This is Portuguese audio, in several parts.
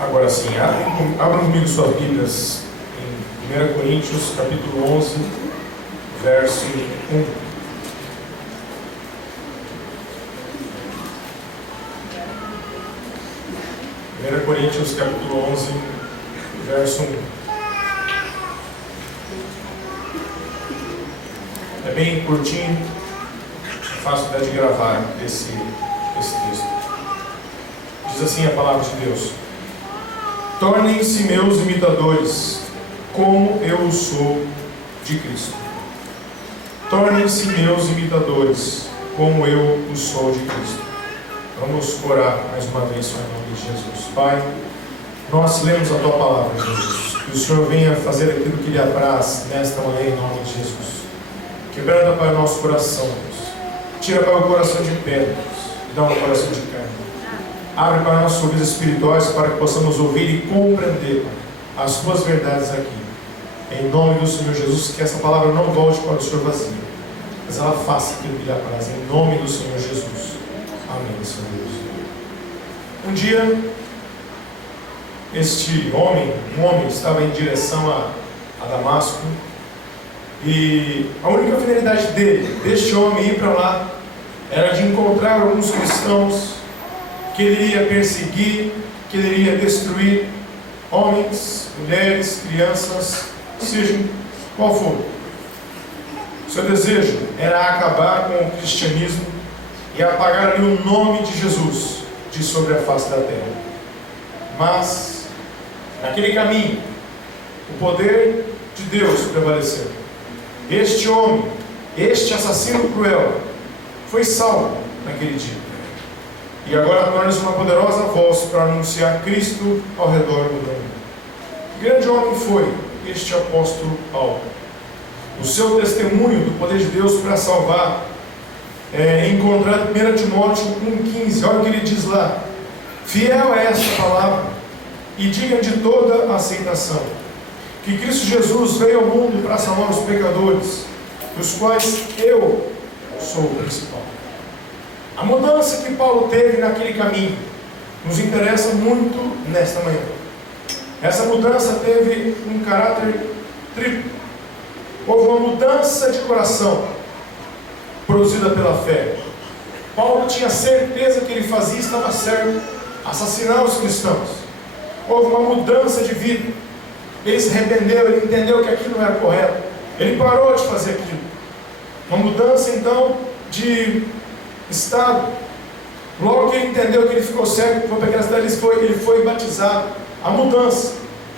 Agora sim, abram comigo suas Bíblias em 1 Coríntios, capítulo 11, verso 1. 1 Coríntios, capítulo 11, verso 1. É bem curtinho, é fácil até de gravar esse texto. Diz assim a palavra de Deus: tornem-se meus imitadores, como eu sou de Cristo. Tornem-se meus imitadores, como eu o sou de Cristo. Vamos orar mais uma vez em nome de Jesus. Pai, nós lemos a Tua palavra, Jesus. Que o Senhor venha fazer aquilo que lhe apraz nesta manhã em nome de Jesus. Quebrando, Pai, o nosso coração, Deus. Tira, Pai, o coração de pedra, Deus, e dá um coração de carne. Abre, Pai, nossos ouvidos espirituais para que possamos ouvir e compreender, Pai, as Tuas verdades aqui. Em nome do Senhor Jesus, que essa palavra não volte para o Senhor vazia, mas ela faça aquilo que lhe apraz. Em nome do Senhor Jesus. Amém, Senhor Deus. Um dia, um homem estava em direção a Damasco, e a única finalidade deste homem ir para lá, era de encontrar alguns cristãos que ele iria perseguir, que ele iria destruir, homens, mulheres, crianças, seja qual for. Seu desejo era acabar com o cristianismo e apagar ali o nome de Jesus de sobre a face da terra. Mas, naquele caminho, o poder de Deus prevaleceu. Este homem, este assassino cruel, foi salvo naquele dia. E agora torna-se uma poderosa voz para anunciar Cristo ao redor do mundo. Que grande homem foi este apóstolo Paulo. O seu testemunho do poder de Deus para salvar é encontrado em 1 Timóteo 1,15. Olha o que ele diz lá: fiel é esta palavra e digna de toda aceitação, que Cristo Jesus veio ao mundo para salvar os pecadores, dos quais eu sou o principal. A mudança que Paulo teve naquele caminho nos interessa muito nesta manhã. Essa mudança teve um caráter triplo. Houve uma mudança de coração produzida pela fé. Paulo tinha certeza que ele fazia estava certo, assassinar os cristãos. Houve uma mudança de vida. Ele se arrependeu, ele entendeu que aquilo não era correto. Ele parou de fazer aquilo. Uma mudança então de estado. Logo que ele entendeu que ele ficou cego, foi para aquela cidade, ele foi batizado. A mudança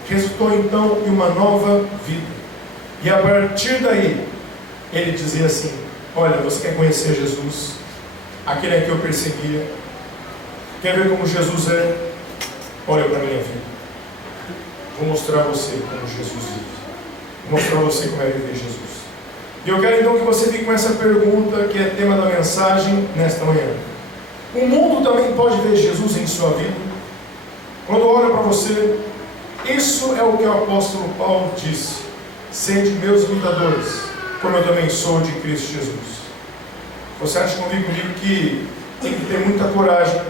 resultou então em uma nova vida. E a partir daí, ele dizia assim: olha, você quer conhecer Jesus? Aquele a que eu perseguia. Quer ver como Jesus é? Olha para a minha vida. Vou mostrar a você como Jesus vive. Vou mostrar a você como é viver Jesus. E eu quero então que você fique com essa pergunta, que é tema da mensagem nesta manhã. O mundo também pode ver Jesus em sua vida? Quando olha para você, isso é o que o apóstolo Paulo disse: sede meus imitadores, como eu também sou de Cristo Jesus. Você acha comigo que tem que ter muita coragem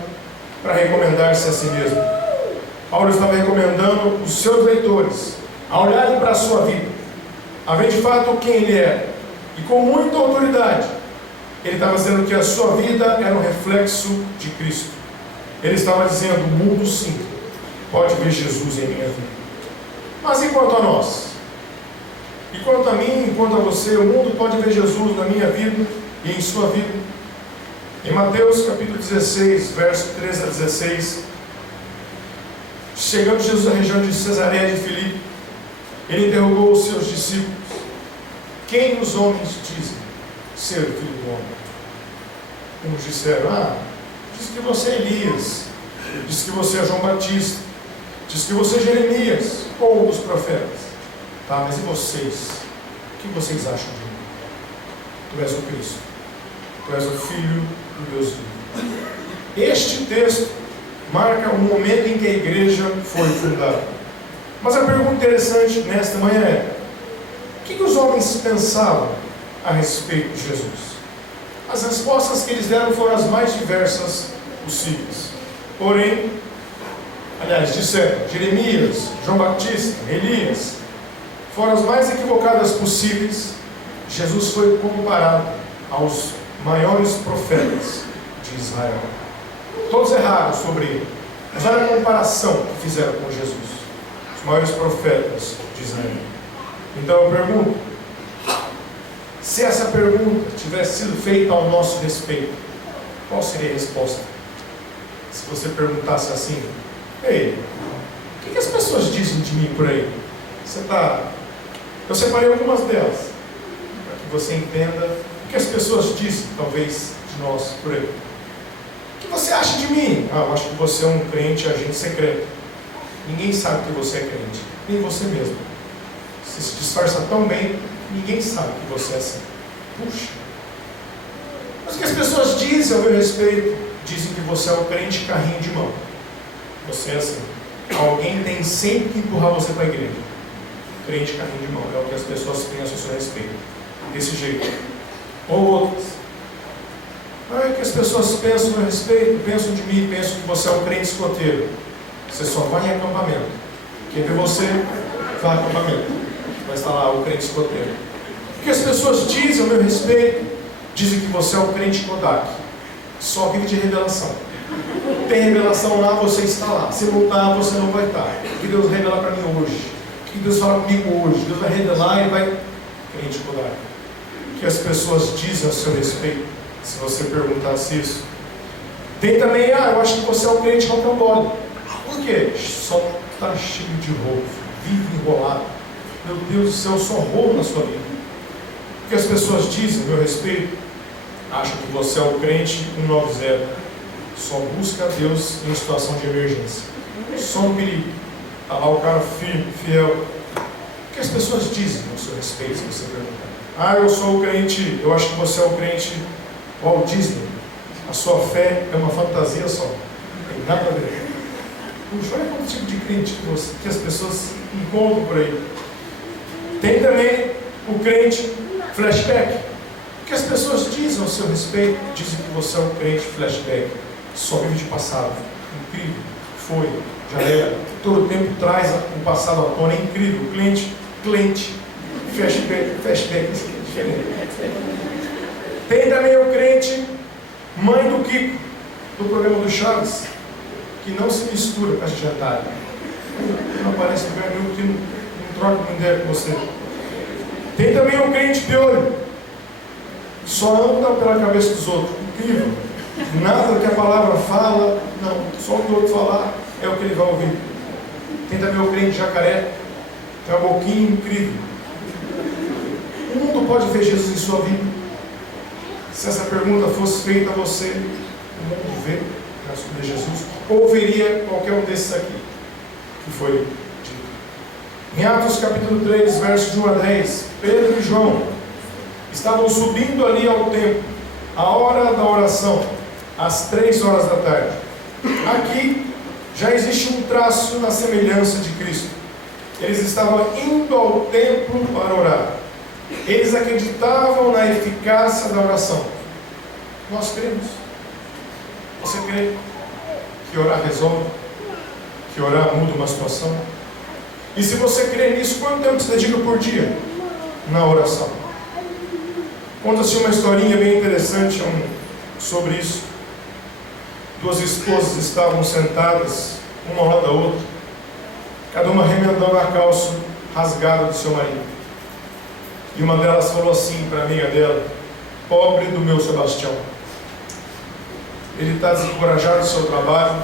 para recomendar-se a si mesmo? Paulo estava recomendando os seus leitores a olharem para a sua vida, a ver de fato quem ele é, e com muita autoridade ele estava dizendo que a sua vida era um reflexo de Cristo. Ele estava dizendo: o mundo sim pode ver Jesus em minha vida. Mas e quanto a nós? E quanto a mim, quanto a você, o mundo pode ver Jesus na minha vida e em sua vida? Em Mateus capítulo 16, verso 13 a 16, chegando Jesus à região de Cesareia de Filipe, ele interrogou os seus discípulos: quem os homens dizem ser o Filho do Homem? Uns disseram: diz que você é Elias, diz que você é João Batista, diz que você é Jeremias, ou um dos profetas. Tá, mas e vocês? O que vocês acham de mim? Tu és o Cristo, tu és o Filho do Deus vivo. Este texto marca o momento em que a igreja foi fundada. Mas a pergunta interessante nesta manhã é: o que os homens pensavam a respeito de Jesus? As respostas que eles deram foram as mais diversas possíveis. Porém, Aliás, disseram Jeremias, João Batista, Elias, foram as mais equivocadas possíveis. Jesus foi comparado aos maiores profetas de Israel. Todos erraram sobre ele, mas olha a comparação que fizeram com Jesus, os maiores profetas de Israel. Então eu pergunto, se essa pergunta tivesse sido feita ao nosso respeito, qual seria a resposta? Se você perguntasse assim: ei, o que as pessoas dizem de mim por aí? Eu separei algumas delas, para que você entenda o que as pessoas dizem, talvez, de nós por aí. O que você acha de mim? Eu acho que você é um crente agente secreto. Ninguém sabe que você é crente, nem você mesmo. Você se disfarça tão bem, ninguém sabe que você é assim. Puxa! Mas o que as pessoas dizem ao meu respeito? Dizem que você é um crente carrinho de mão. Você é assim. Alguém tem sempre que empurrar você para a igreja. Crente carrinho de mão. É o que as pessoas pensam a seu respeito. Desse jeito. Ou outras. O que as pessoas pensam a meu respeito? Pensam de mim, pensam que você é um crente escoteiro. Você só vai em acampamento. Quem vê você, vai em acampamento. Vai estar lá o crente escoteiro. O que as pessoas dizem a meu respeito? Dizem que você é um crente Kodak. Só vive de revelação. Tem revelação lá, você está lá. Se não está, você não vai estar. O que Deus revela para mim hoje? O que Deus fala comigo hoje? Deus vai revelar e vai... Crente Kodak. O que as pessoas dizem a seu respeito? Se você perguntasse isso. Tem também, eu acho que você é um crente rocambole. Por quê? Só está cheio de roubo. Vive enrolado. Meu Deus do céu, só roubo na sua vida. O que as pessoas dizem a meu respeito? Acham que você é o crente 190. Só busca a Deus em situação de emergência. Só um perigo. Está lá o cara firme, fiel. O que as pessoas dizem a seu respeito, se você perguntar? Eu sou o crente, eu acho que você é o crente Walt Disney. A sua fé é uma fantasia só. Não tem nada a ver. Puxa, olha qual tipo de crente que as pessoas encontram por aí. Tem também o crente flashback. O que as pessoas dizem ao seu respeito? Dizem que você é um crente flashback. Só vive de passado. Incrível. Foi. Já era. Todo tempo traz o passado à tona. É incrível. Cliente. Flashback. Isso aqui é diferente. Tem também o crente mãe do Kiko, do programa do Chaves, que não se mistura com a jantar. Não aparece no lugar nenhum, que não troca uma ideia com você. Tem também o crente piolho, só anda pela cabeça dos outros. Incrível. Nada que a palavra fala, não. Só o que o outro falar é o que ele vai ouvir. Tem também o crente jacaré, tem uma boquinha incrível. O mundo pode ver Jesus em sua vida? Se essa pergunta fosse feita a você, o mundo vê sobre Jesus, ou veria qualquer um desses aqui que foi dito. Em Atos capítulo 3, versos de 1 a 10, Pedro e João estavam subindo ali ao templo, a hora da oração, às 3 horas da tarde. Aqui já existe um traço na semelhança de Cristo. Eles estavam indo ao templo para orar. Eles acreditavam na eficácia da oração. Nós cremos. Você crê que orar resolve? Que orar muda uma situação? E se você crê nisso, quanto tempo você dedica por dia na oração? Conta-se uma historinha bem interessante sobre isso. Duas esposas estavam sentadas, uma ao lado da outra, cada uma remendando a calça rasgada do seu marido. E uma delas falou assim para a amiga dela: pobre do meu Sebastião, ele está desencorajado do seu trabalho.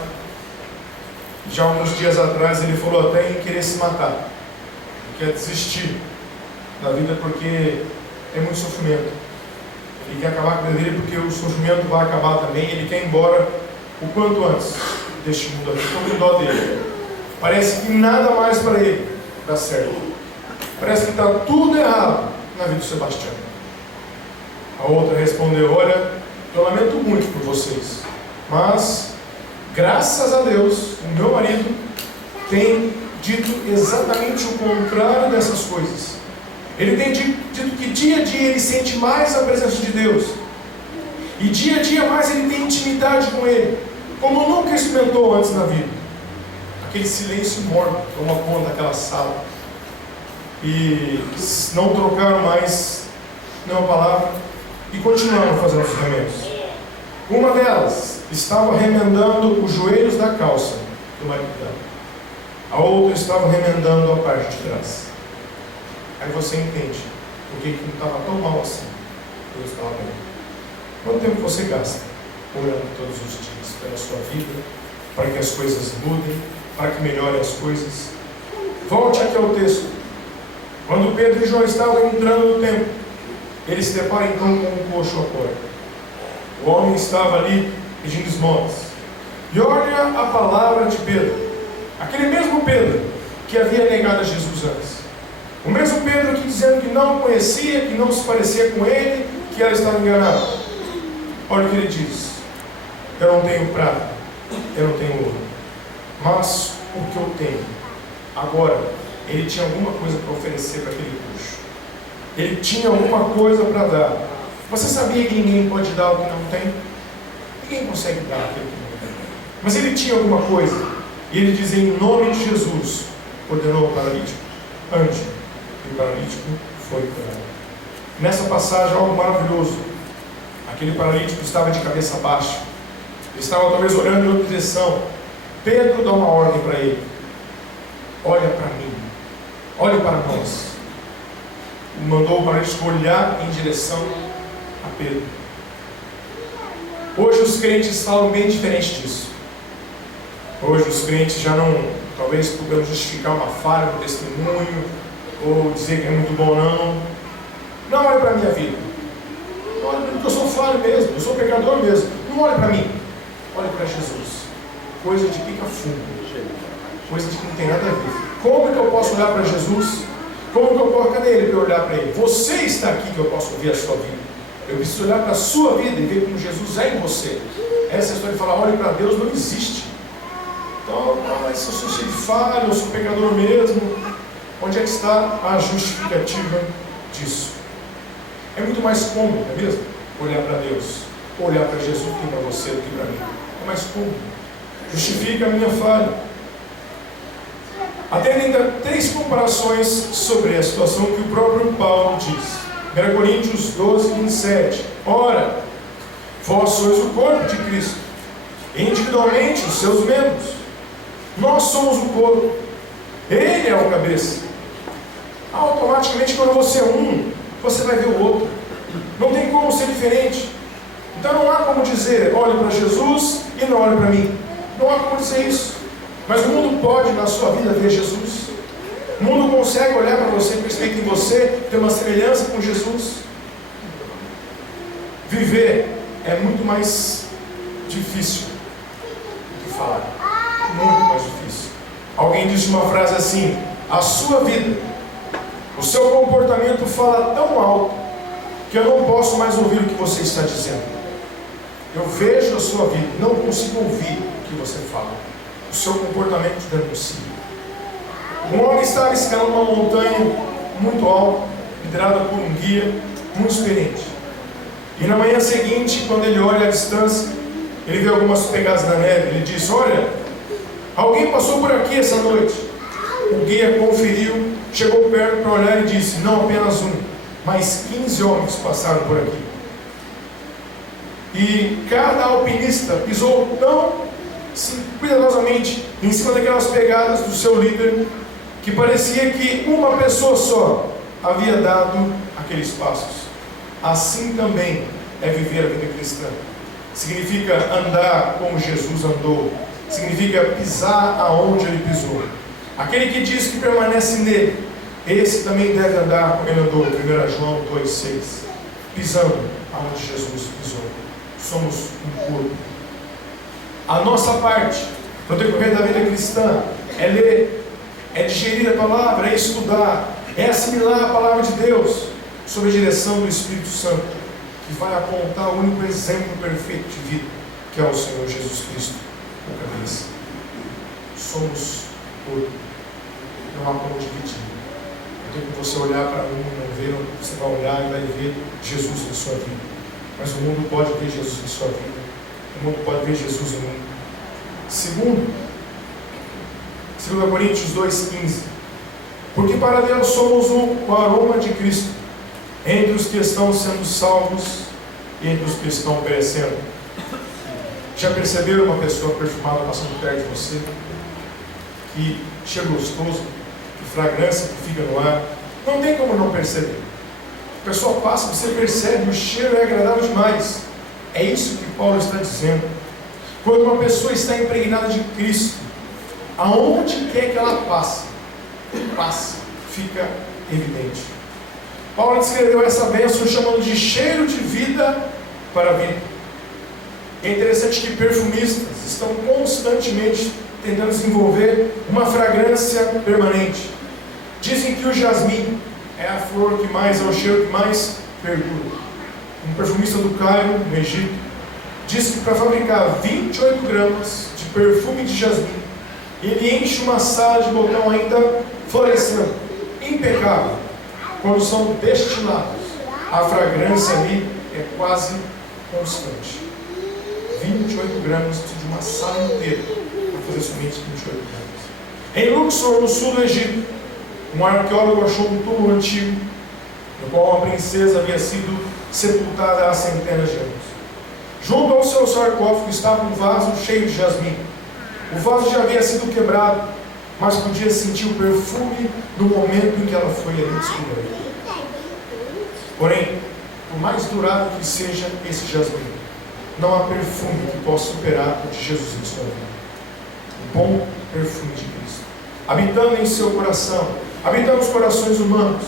Já alguns dias atrás ele falou até em querer se matar, quer desistir da vida porque é muito sofrimento. Ele quer acabar com a vida dele porque o sofrimento vai acabar também. Ele quer ir embora o quanto antes deste mundo aqui. Estou com dó dele. Parece que nada mais para ele dá certo. Parece que está tudo errado na vida do Sebastião. A outra respondeu: olha, eu lamento muito por vocês, mas graças a Deus o meu marido tem dito exatamente o contrário dessas coisas. Ele tem dito que dia a dia ele sente mais a presença de Deus, e dia a dia mais ele tem intimidade com Ele, como nunca experimentou antes na vida. aquele silêncio morno tomou conta daquela sala. E não trocaram mais nenhuma palavra e continuaram fazendo os remendos. Uma delas estava remendando os joelhos da calça do marido dela. A outra estava remendando a parte de trás. Aí você entende por que não estava tão mal assim. Deus estava bem. Quanto tempo você gasta orando todos os dias pela sua vida, para que as coisas mudem, para que melhorem as coisas? Volte aqui ao texto. Quando Pedro e João estavam entrando no templo, eles se deparam então com um coxo à porta. O homem estava ali pedindo esmolas. E olha a palavra de Pedro. Aquele mesmo Pedro que havia negado a Jesus antes. O mesmo Pedro que dizendo que não o conhecia, que não se parecia com ele, que ela estava enganada. Olha o que ele diz: eu não tenho prata, eu não tenho ouro, mas o que eu tenho. Agora, ele tinha alguma coisa para oferecer para aquele coxo. Ele tinha alguma coisa para dar. Você sabia que ninguém pode dar o que não tem? Ninguém consegue dar aquilo que não tem. Mas ele tinha alguma coisa. E ele dizia, em nome de Jesus, ordenou ao paralítico: ande. E o paralítico foi curado. Nessa passagem, algo maravilhoso. Aquele paralítico estava de cabeça baixa. Ele estava talvez olhando em outra direção. Pedro dá uma ordem para ele: olha para mim, olhe para nós. Mandou o paralítico olhar em direção a Pedro. Hoje os crentes falam bem diferente disso. Hoje os crentes já não, talvez podemos justificar uma falha no testemunho, ou dizer que é muito bom, não olhe para a minha vida. Não olhe para mim, porque eu sou falho mesmo, eu sou pecador mesmo. Não olhe para mim, olhe para Jesus. Coisa de pica-fundo, coisa de que não tem nada a ver. Como que eu posso olhar para Jesus? Como que eu posso, cadê ele para eu olhar para ele? Você está aqui que eu posso ouvir a sua vida. Eu preciso olhar para a sua vida e ver como Jesus é em você. Essa história de falar, olhe para Deus, não existe. Então, mas eu sou cheio de falha, eu sou pecador mesmo. Onde é que está a justificativa disso? É muito mais cômodo, não é mesmo? Olhar para Deus, olhar para Jesus do que para você, do que para mim. É mais cômodo. Justifica a minha falha. Até ainda 3 comparações sobre a situação que o próprio Paulo diz. 1 Coríntios 12, 27. Ora, vós sois o corpo de Cristo, e individualmente os seus membros. Nós somos o corpo, ele é o cabeça. Automaticamente, quando você é um, você vai ver o outro. Não tem como ser diferente. Então não há como dizer, olhe para Jesus e não olhe para mim. Não há como dizer isso. Mas o mundo pode, na sua vida, ver Jesus. O mundo consegue olhar para você, perceber que em você tem uma semelhança com Jesus. Viver é muito mais difícil do que falar. Muito mais difícil. Alguém disse uma frase assim: a sua vida, o seu comportamento fala tão alto que eu não posso mais ouvir o que você está dizendo. Eu vejo a sua vida, não consigo ouvir o que você fala. O seu comportamento denuncia. Um homem estava escalando uma montanha muito alta, liderada por um guia muito experiente. E na manhã seguinte, quando ele olha à distância, ele vê algumas pegadas na neve. Ele diz: olha, alguém passou por aqui essa noite. O guia conferiu, chegou perto para olhar e disse: não apenas um, mas 15 homens passaram por aqui. E cada alpinista pisou tão cuidadosamente em cima daquelas pegadas do seu líder, que parecia que uma pessoa só havia dado aqueles passos. Assim também é viver a vida cristã. Significa andar como Jesus andou. Significa pisar aonde ele pisou. Aquele que diz que permanece nele, esse também deve andar como ele andou. 1 João 2,6. Pisando aonde Jesus pisou. Somos um corpo. A nossa parte, no decorrer da vida cristã, é ler, é digerir a palavra, é estudar, é assimilar a palavra de Deus, sob a direção do Espírito Santo, que vai apontar o único exemplo perfeito de vida, que é o Senhor Jesus Cristo, o cabeça. Somos corpo. Não há como dividir. Não tem como você olhar para um e não ver, você vai olhar e vai ver Jesus em sua vida. Mas o mundo pode ver Jesus em sua vida. O mundo pode ver Jesus em mim. Segundo, 2 Coríntios 2,15. Porque para Deus somos o aroma de Cristo entre os que estão sendo salvos e entre os que estão perecendo. Já perceberam uma pessoa perfumada passando perto de você? Que cheiro gostoso, que fragrância que fica no ar. Não tem como não perceber. A pessoa passa, você percebe, o cheiro é agradável demais. É isso que Paulo está dizendo. Quando uma pessoa está impregnada de Cristo, aonde quer que ela passe, fica evidente. Paulo descreveu essa bênção chamando de cheiro de vida para a vida. É interessante que perfumistas estão constantemente tentando desenvolver uma fragrância permanente. Dizem que o jasmim é a flor que mais, é o cheiro que mais perdura. Um perfumista do Cairo, no Egito, disse que para fabricar 28 gramas de perfume de jasmim, ele enche uma sala de botão ainda florescendo, impecável. Quando são destilados, a fragrância ali é quase constante. 28 gramas de uma sala inteira para fazer somente 28 gramas. Em Luxor, no sul do Egito, um arqueólogo achou um túmulo antigo, no qual uma princesa havia sido sepultada há centenas de anos. Junto ao seu sarcófago estava um vaso cheio de jasmim. O vaso já havia sido quebrado, mas podia sentir o perfume no momento em que ela foi ali descoberta. Porém, por mais durável que seja esse jasmim, não há perfume que possa superar o de Jesus em sua vida. O bom perfume de Cristo, habitando em seu coração, habitando os corações humanos,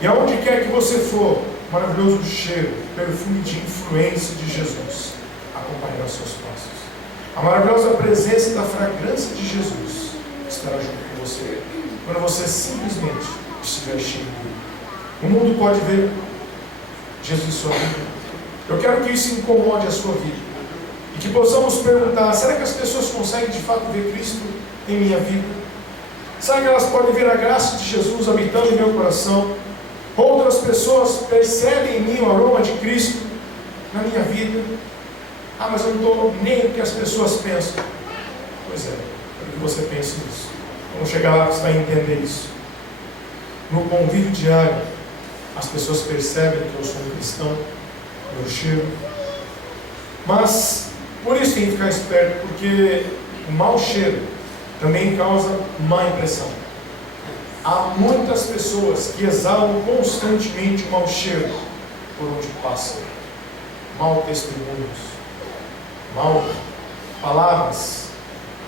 e aonde quer que você for, maravilhoso cheiro, perfume de influência de Jesus acompanhará os seus passos. A maravilhosa presença da fragrância de Jesus estará junto com você, quando você simplesmente estiver cheio dele. O mundo pode ver Jesus em sua vida. Eu quero que isso incomode a sua vida e que possamos perguntar: será que as pessoas conseguem de fato ver Cristo em minha vida? Será que elas podem ver a graça de Jesus habitando em meu coração? Outras pessoas percebem em mim o aroma de Cristo na minha vida? Ah, mas eu não estou nem o que as pessoas pensam. Pois é, quero que você pense nisso. Vamos chegar lá que você vai entender isso. No convívio diário, as pessoas percebem que eu sou um cristão, meu cheiro. Mas, por isso tem que ficar esperto, porque o mau cheiro também causa má impressão. Há muitas pessoas que exalam constantemente o mau cheiro por onde passam. Mau testemunhos, mal palavras,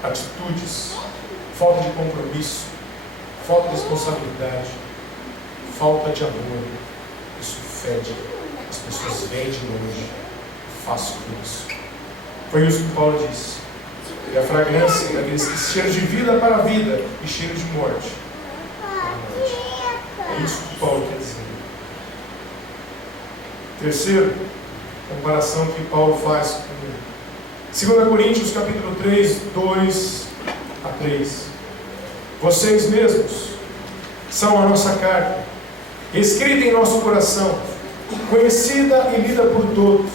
atitudes, falta de compromisso, falta de responsabilidade, falta de amor. Isso fede. As pessoas veem de longe. Faço isso. Foi isso que Paulo disse. E a fragrância daqueles cheiros de vida para a vida e cheiro de morte. É isso que Paulo quer dizer. Terceiro, comparação que Paulo faz com 2 Coríntios capítulo 3, 2 a 3. Vocês mesmos são a nossa carta, escrita em nosso coração, conhecida e lida por todos.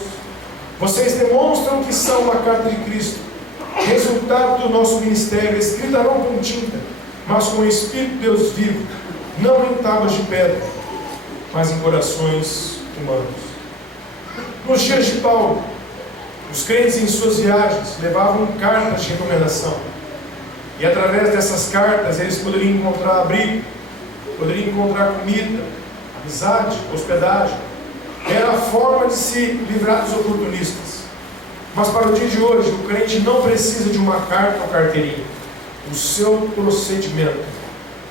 Vocês demonstram que são uma carta de Cristo, resultado do nosso ministério, escrita não com tinta, mas com o Espírito de Deus vivo, não em tábuas de pedra, mas em corações humanos. Nos dias de Paulo, os crentes em suas viagens levavam cartas de recomendação, e através dessas cartas eles poderiam encontrar abrigo, poderiam encontrar comida, amizade, hospedagem. Era a forma de se livrar dos oportunistas. Mas para o dia de hoje, o crente não precisa de uma carta ou carteirinha. O seu procedimento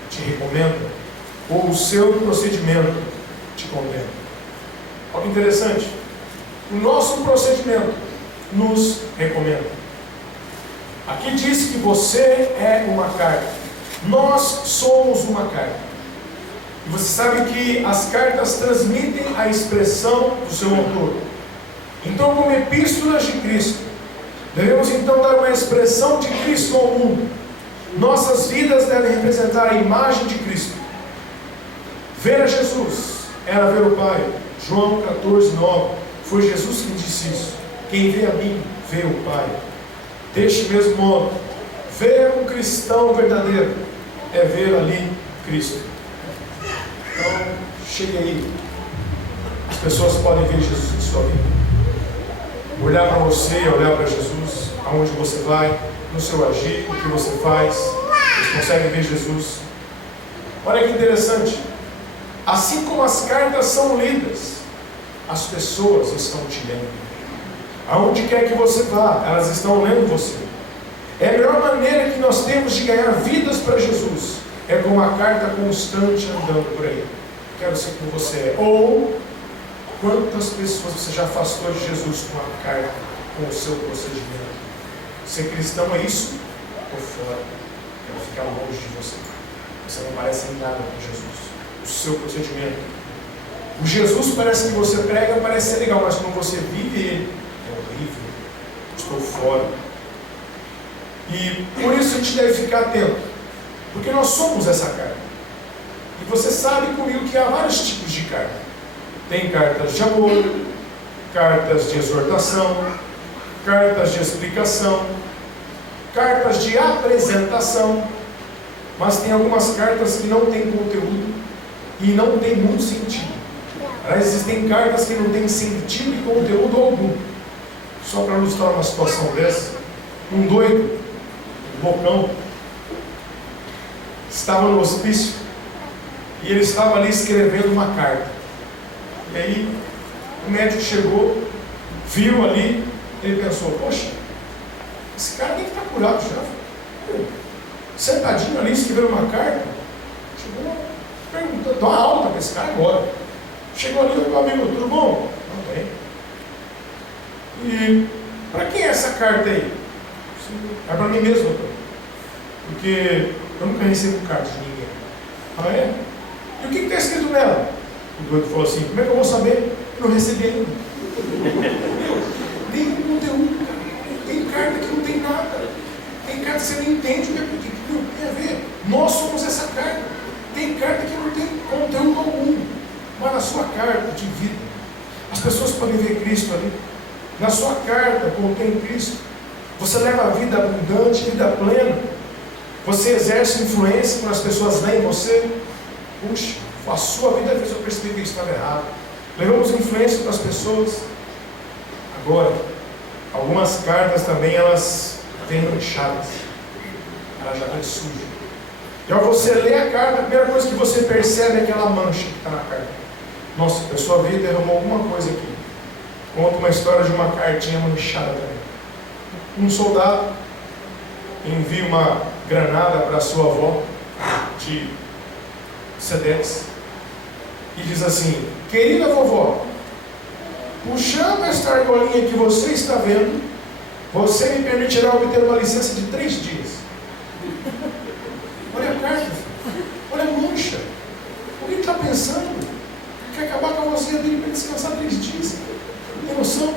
te recomenda, ou o seu procedimento te condena. Olha que interessante. O nosso procedimento nos recomenda. Aqui diz que você é uma carta. Nós somos uma carta. E você sabe que as cartas transmitem a expressão do seu autor. Então, como epístolas de Cristo, devemos então dar uma expressão de Cristo ao mundo. Nossas vidas devem representar a imagem de Cristo. Ver a Jesus era ver o Pai. João 14, 9. Foi Jesus quem disse isso. Quem vê a mim, vê o Pai. Deste mesmo modo, Ver um cristão verdadeiro é ver ali Cristo. Então, chegue aí. As pessoas podem ver Jesus em sua vida. Olhar para você, olhar para Jesus, aonde você vai, no seu agir, o que você faz. Eles conseguem ver Jesus. Olha que interessante. Assim como as cartas são lidas, as pessoas estão te lendo. Aonde quer que você vá, elas estão lendo você. É a melhor maneira que nós temos de ganhar vidas para Jesus. É com uma carta constante andando por aí. Quero ser como você é. Ou, quantas pessoas você já afastou de Jesus com uma carta, com o seu procedimento? Ser cristão é isso? Ou fora? Quero ficar longe de você. Você não parece em nada com Jesus. O seu procedimento. O Jesus parece que você prega, parece ser legal, mas quando você vive ele, é horrível. Estou fora. E por isso a gente deve ficar atento. Porque nós somos essa carta. E você sabe comigo que há vários tipos de carta. Tem cartas de amor, cartas de exortação, cartas de explicação, cartas de apresentação. Mas tem algumas cartas que não têm conteúdo e não tem muito sentido. Existem cartas que não têm sentido e conteúdo algum. Só para ilustrar uma situação dessa, um doido, um loucão, estava no hospício e ele estava ali escrevendo uma carta. E aí o médico chegou, viu ali, ele pensou, poxa, esse cara tem que estar curado já. Sentadinho ali escrevendo uma carta, chegou perguntando, dá uma aula para esse cara agora. Chegou ali, meu amigo, tudo bom? Não, bem. E para quem é essa carta aí? É para mim mesmo, doutor. Porque eu nunca recebo carta de ninguém. Ah, é? E o que está escrito nela? O doido falou assim, como é que eu vou saber? Eu não recebi ainda. Tem conteúdo. Tem carta que não tem nada. Tem carta que você não entende o que tem a ver. Nós somos essa carta. Tem carta que não tem conteúdo algum. Mas na sua carta de vida, as pessoas podem ver Cristo ali. Na sua carta contém Cristo. Você leva a vida abundante, vida plena. Você exerce influência quando as pessoas veem você. Puxa, a sua vida fez eu perceber que isso estava errado. Levamos influência para as pessoas. Agora, algumas cartas também elas têm manchadas. Ela já está suja. E ao você ler a carta, a primeira coisa que você percebe é aquela mancha que está na carta. Nossa, a pessoa veio e derramou alguma coisa aqui. Conta uma história de uma cartinha manchada também. Um soldado envia uma granada para a sua avó de Sedex e diz assim, querida vovó, puxando esta argolinha que você está vendo, você me permitirá obter uma licença de 3 dias. Olha a carta, olha a mancha. O que ele está pensando? Quer acabar com a vozinha dele para descansar 3 dias? Tem noção?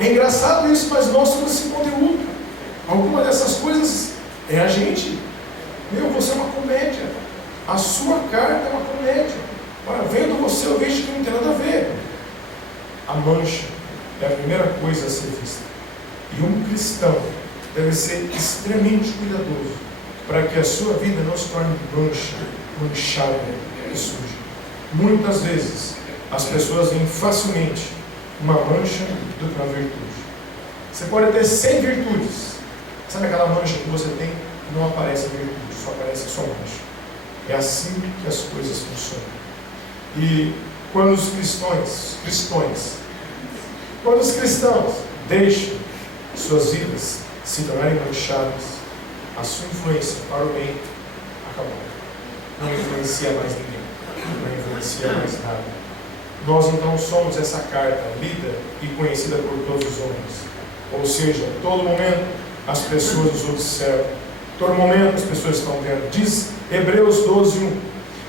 É engraçado isso, mas nós somos esse conteúdo. Alguma dessas coisas é a gente. Você é uma comédia. A sua carta é uma comédia. Ora, vendo você, eu vejo que não tem nada a ver. A mancha é a primeira coisa a ser vista. E um cristão deve ser extremamente cuidadoso para que a sua vida não se torne manchada e suja. Muitas vezes as pessoas veem facilmente uma mancha do que uma virtude. Você pode ter 100 virtudes. Sabe aquela mancha que você tem? Não aparece a virtude, só aparece a sua mancha. É assim que as coisas funcionam. E quando os cristãos deixam suas vidas se tornarem manchadas, a sua influência para o bem acabou. Não influencia mais ninguém. Não influencia mais nada. Nós então somos essa carta lida e conhecida por todos os homens. Ou seja, todo momento as pessoas nos observam. Todo momento as pessoas estão vendo. Diz Hebreus 12:1.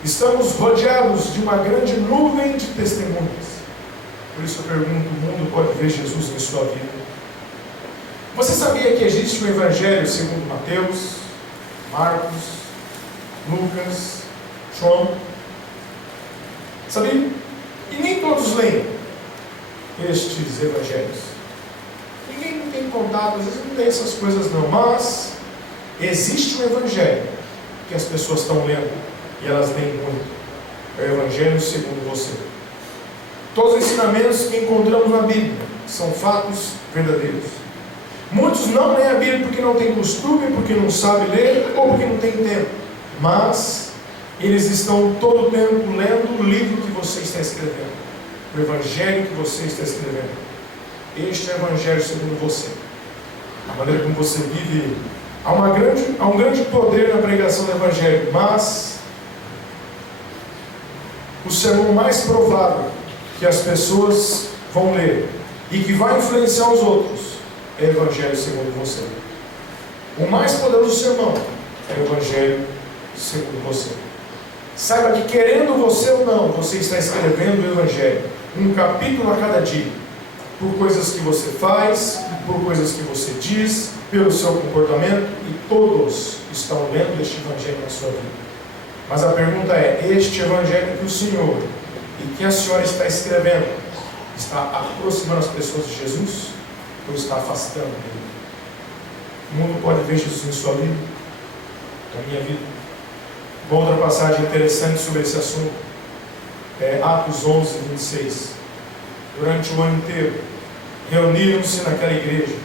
Estamos rodeados de uma grande nuvem de testemunhas. Por isso eu pergunto, o mundo pode ver Jesus em sua vida? Você sabia que existe um Evangelho segundo Mateus, Marcos, Lucas, João? Sabia? E nem todos leem estes evangelhos. Ninguém tem contato, às vezes não tem essas coisas não. Mas existe um Evangelho que as pessoas estão lendo e elas leem muito. É o Evangelho segundo você. Todos os ensinamentos que encontramos na Bíblia são fatos verdadeiros. Muitos não leem a Bíblia porque não têm costume, porque não sabem ler ou porque não têm tempo. Mas eles estão todo o tempo lendo o livro que você está escrevendo, o Evangelho que você está escrevendo. Este é o Evangelho segundo você. A maneira como você vive, há um grande poder na pregação do Evangelho, mas o sermão mais provável que as pessoas vão ler e que vai influenciar os outros é o Evangelho segundo você. O mais poderoso sermão é o Evangelho segundo você. Saiba que, querendo você ou não, você está escrevendo o Evangelho, um capítulo a cada dia, por coisas que você faz, por coisas que você diz, pelo seu comportamento, e todos estão lendo este Evangelho na sua vida. Mas a pergunta é: este Evangelho que o Senhor e que a senhora está escrevendo, está aproximando as pessoas de Jesus ou está afastando dele? O mundo pode ver Jesus em sua vida, na minha vida. Uma outra passagem interessante sobre esse assunto é Atos 11, 26. Durante o ano inteiro, reuniram-se naquela igreja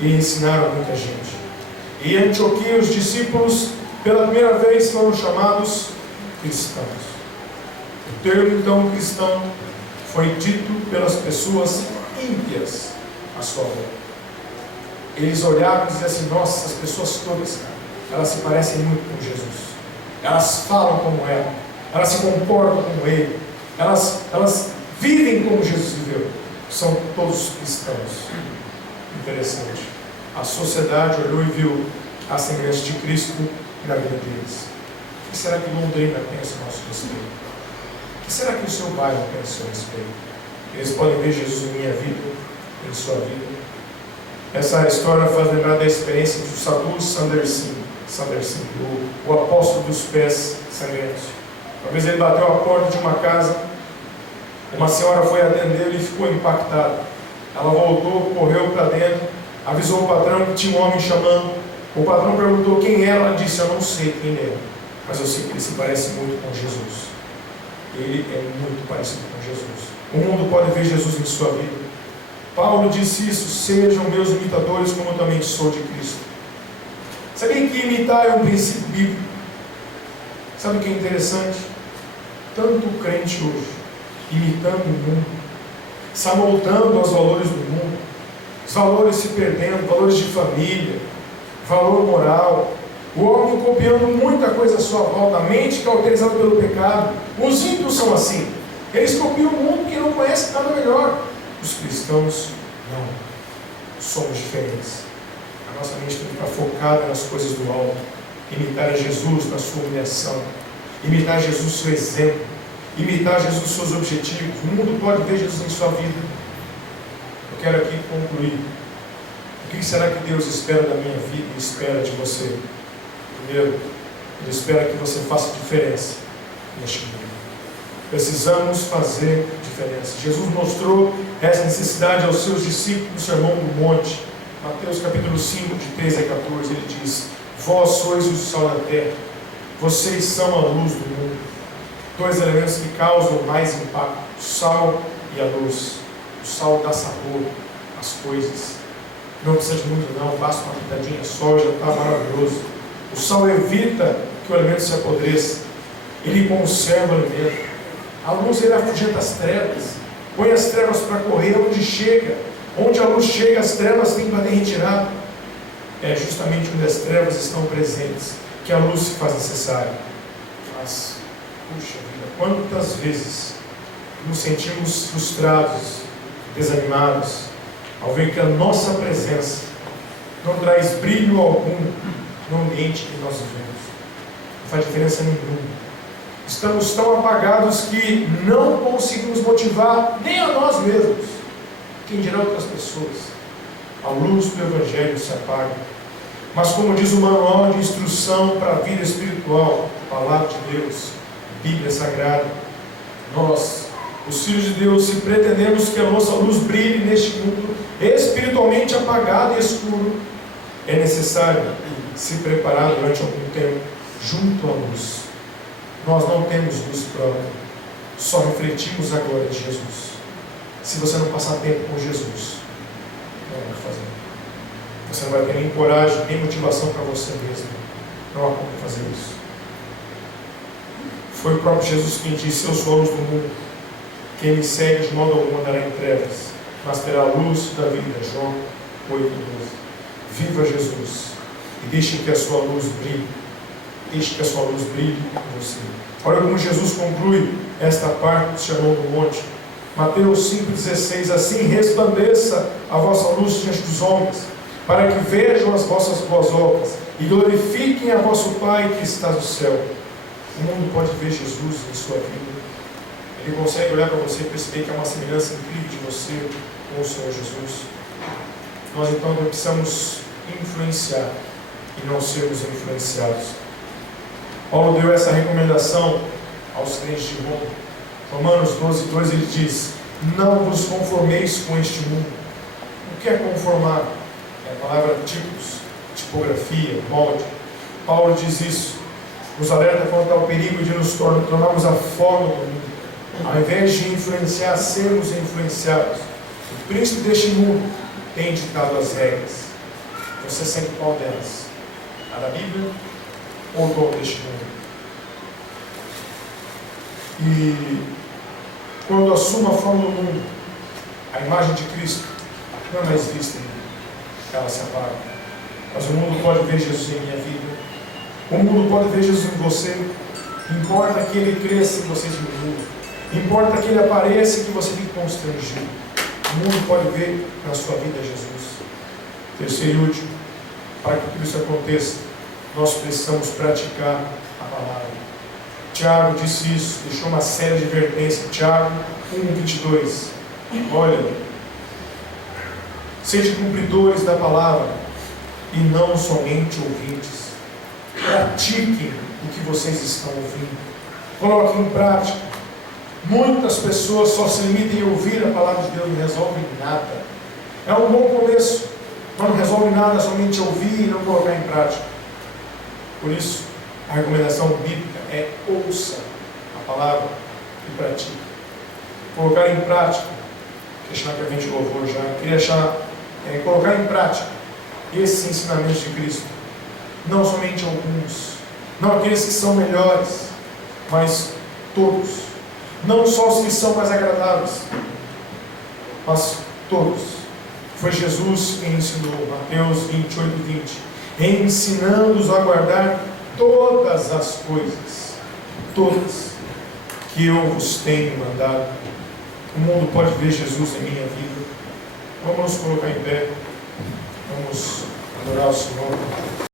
e ensinaram muita gente. E em Antioquia, os discípulos, pela primeira vez, foram chamados cristãos. O termo, então, cristão, foi dito pelas pessoas ímpias à sua volta. Eles olhavam e diziam assim: nossa, essas pessoas todas, cara, elas se parecem muito com Jesus. Elas falam como ela, elas se comportam como ele, elas vivem como Jesus viveu. São todos cristãos. Interessante. A sociedade olhou e viu a semelhança de Cristo na vida deles. O que será que Londrina pensa a nosso respeito? O que será que o seu bairro pensa a seu respeito? Eles podem ver Jesus em minha vida, em sua vida. Essa história faz lembrar da experiência do Sadhu Sandersin, o apóstolo dos pés sangrentos. Uma vez ele bateu a porta de uma casa, uma senhora foi atender e ficou impactada. Ela voltou, correu para dentro, avisou o patrão que tinha um homem chamando. O patrão perguntou quem era. Ela disse: eu não sei quem ele é, mas eu sei que ele se parece muito com Jesus. Ele é muito parecido com Jesus. O mundo pode ver Jesus em sua vida. Paulo disse isso: sejam meus imitadores como eu também sou de Cristo. Sabia que imitar é um princípio bíblico? Sabe o que é interessante? Tanto o crente hoje, imitando o mundo, se amoldando aos valores do mundo, os valores se perdendo, valores de família, valor moral, o homem copiando muita coisa à sua volta, a mente cauterizada pelo pecado. Os ímpios são assim, eles copiam o mundo que não conhece nada melhor. Os cristãos não, somos diferentes. A nossa mente tem que estar focada nas coisas do alto, imitar a Jesus na sua humilhação, imitar Jesus no seu exemplo, imitar Jesus nos seus objetivos. O mundo pode ver Jesus em sua vida. Eu quero aqui concluir. O que será que Deus espera da minha vida e espera de você? Primeiro, Ele espera que você faça diferença neste mundo. Precisamos fazer diferença. Jesus mostrou essa necessidade aos seus discípulos no Sermão do Monte. Mateus capítulo 5, de 13 a 14, ele diz: vós sois o sal da terra, vocês são a luz do mundo. Dois elementos que causam mais impacto: o sal e a luz. O sal dá sabor às coisas. Não precisa de muito não, basta uma pitadinha só, já está maravilhoso. O sal evita que o alimento se apodreça. Ele conserva o alimento. A luz, ele afugenta as trevas, põe as trevas para correr onde chega. Onde a luz chega, as trevas têm para ter retirado. É justamente onde as trevas estão presentes que a luz se faz necessária. Mas, puxa vida, quantas vezes nos sentimos frustrados, desanimados, ao ver que a nossa presença não traz brilho algum no ambiente que nós vivemos. Não faz diferença nenhuma. Estamos tão apagados que não conseguimos motivar nem a nós mesmos, quem dirá outras pessoas. A luz do Evangelho se apaga. Mas como diz o manual de instrução para a vida espiritual, a Palavra de Deus, Bíblia Sagrada, nós, os filhos de Deus, se pretendemos que a nossa luz brilhe neste mundo espiritualmente apagado e escuro, É necessário se preparar durante algum tempo junto à luz. Nós não temos luz própria, só refletimos a glória de Jesus. Se você não passar tempo com Jesus, não há o que fazer. Você não vai ter nem coragem, nem motivação para você mesmo. Não há como fazer isso. Foi o próprio Jesus quem disse: eu sou a luz do mundo. Quem me segue de modo algum andará em trevas, mas terá a luz da vida. João 8:12. Viva Jesus e deixe que a sua luz brilhe. Deixe que a sua luz brilhe em você. Olha como Jesus conclui esta parte do Sermão do Monte. Mateus 5,16. Assim resplandeça a vossa luz diante dos homens, para que vejam as vossas boas obras e glorifiquem a vosso Pai que está no céu. O mundo pode ver Jesus em sua vida. Ele consegue olhar para você e perceber que há uma semelhança incrível de você com o Senhor Jesus. Nós então precisamos influenciar e não sermos influenciados. Paulo deu essa recomendação aos crentes de Roma. Romanos 12:2, ele diz: não vos conformeis com este mundo. O que é conformar? É a palavra tipos, tipografia, molde. Paulo diz isso. Nos alerta contra o perigo de nos tornarmos a forma do mundo. Ao invés de influenciar, sermos influenciados. O príncipe deste mundo tem ditado as regras. Você segue qual delas? A da Bíblia ou o dom deste mundo? E quando assumo a forma do mundo, a imagem de Cristo não é mais vista em mim. Ela se apaga. Mas o mundo pode ver Jesus em minha vida. O mundo pode ver Jesus em você. Importa que ele cresça e você diminua. Importa que ele apareça e que você fique constrangido. O mundo pode ver na sua vida Jesus. Terceiro e último, para que tudo isso aconteça, nós precisamos praticar a palavra. Tiago disse isso, deixou uma série de advertências. Tiago 1:22. Olha, sejam cumpridores da palavra e não somente ouvintes. Pratiquem o que vocês estão ouvindo. Coloquem em prática. Muitas pessoas só se limitam a ouvir a palavra de Deus e não resolvem nada. É um bom começo, mas não resolve nada somente ouvir e não colocar em prática. Por isso, a recomendação bíblica é: ouça a palavra e pratique. Colocar em prática. Queria chamar para a gente louvor já. Queria colocar em prática esses ensinamentos de Cristo. Não somente alguns, não aqueles que são melhores, mas todos. Não só os que são mais agradáveis, mas todos. Foi Jesus quem ensinou, Mateus 28:20, ensinando-os a guardar todas as coisas, todas, que eu vos tenho mandado. O mundo pode ver Jesus em minha vida. Vamos nos colocar em pé, vamos adorar o Senhor.